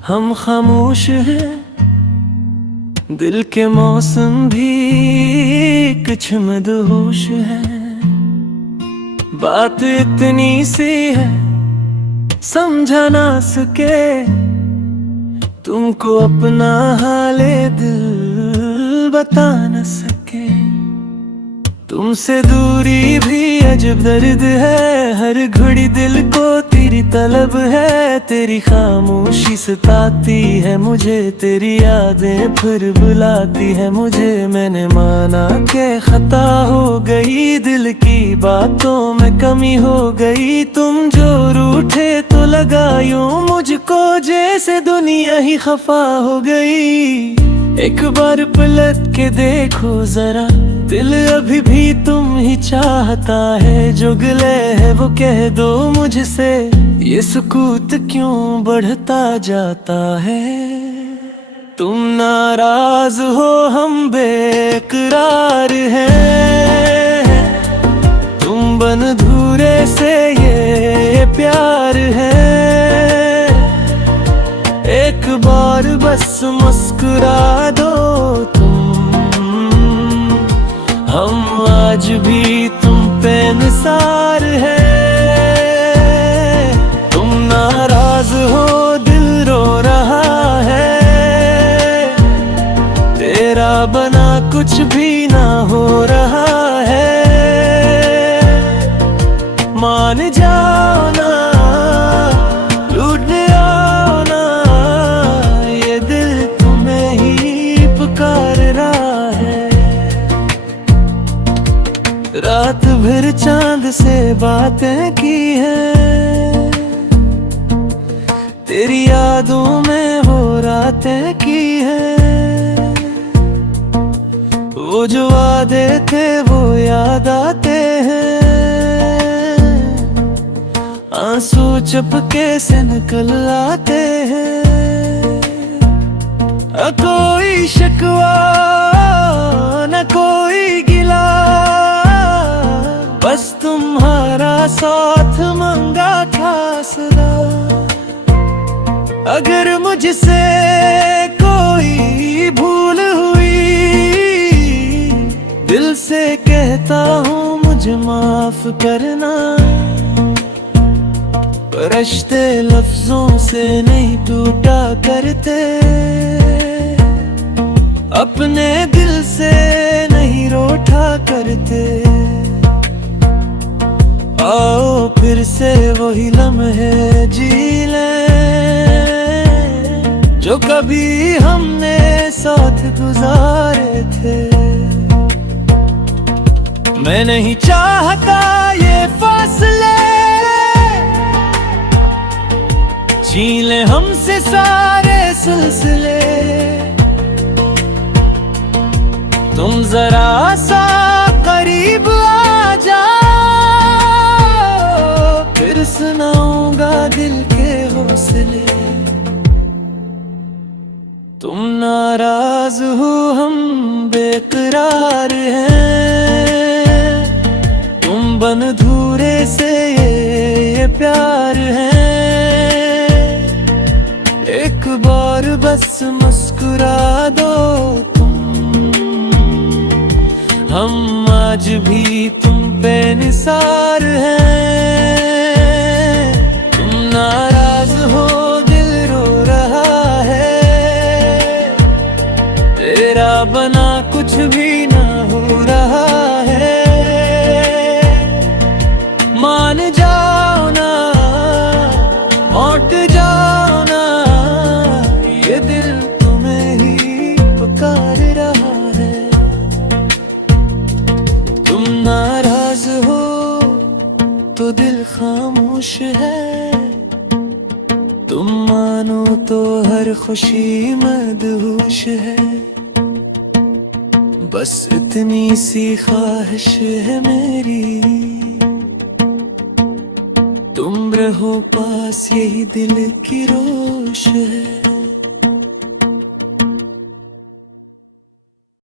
हम खामोश हैं, दिल के मौसम भी कुछ मदहोश है। बात इतनी सी है समझा ना सके, तुमको अपना हाले दिल बता न सके। तुमसे दूरी भी अजब दर्द है, हर घड़ी दिल को तेरी तलब है। तेरी खामोशी सताती है मुझे, तेरी यादें फिर बुलाती है मुझे। मैंने माना के खता हो गई, दिल की बातों में कमी हो गई। तुम जो रूठे तो लगा यूं मुझको, जैसे दुनिया ही खफा हो गई। एक बार पलट के देखो जरा, दिल अभी भी तुम ही चाहता है। जो गिले है वो कह दो मुझसे, ये सुकूत क्यों बढ़ता जाता है। तुम नाराज हो हम बेकरार हैं, तुम बन धूरे से ये प्यार है। एक बार बस मुस्कुरा दो तुम, हम आज भी तुम पे निसार है। तुम नाराज हो दिल रो रहा है, तेरा बना कुछ भी ना हो रहा है। मान जाओ ना, लूटने आओ ना, ये दिल तुम्हें ही पुकार रहा है। रात भर चांद से बातें की है, तेरी यादों में वो रातें की है। वो जो वादे थे वो याद आते हैं, आंसू चपके से निकल आते हैं। कोई शिकवा न कोई गिला, बस तुम्हारा साथ मांगा था सदा। अगर मुझसे कोई भूल हुई, दिल से कहता हूँ मुझे माफ करना। रिश्ते लफ्जों से नहीं टूटा करते, अपने दिल से नहीं रोठा करते। आओ फिर से वही लम्हे जी लें, जो कभी हमने साथ गुजारे थे। मैं नहीं चाहता ये फासले, छीन ले हमसे सारे सिलसिले। तुम जरा सा करीब आ जाओ, फिर सुनाऊंगा दिल के हौसले। तुम नाराज हो हम बेकरार हैं, तुम बन धूरे से ये प्यार है। एक बार बस मुस्कुरा दो तुम, हम आज भी तुम पे निसार हैं। तुम नाराज हो दिल रो रहा है, तेरा बना कुछ भी ना हो रहा है। मान जाओ ना, लौट जाओ ना, ये दिल तुम्हें ही पुकार रहा है। तुम नाराज हो तो दिल खामोश है, तुम मानो तो हर खुशी मदहोश है। बस इतनी सी ख्वाहिश है मेरी, तुम रहो पास यही दिल की रोश है।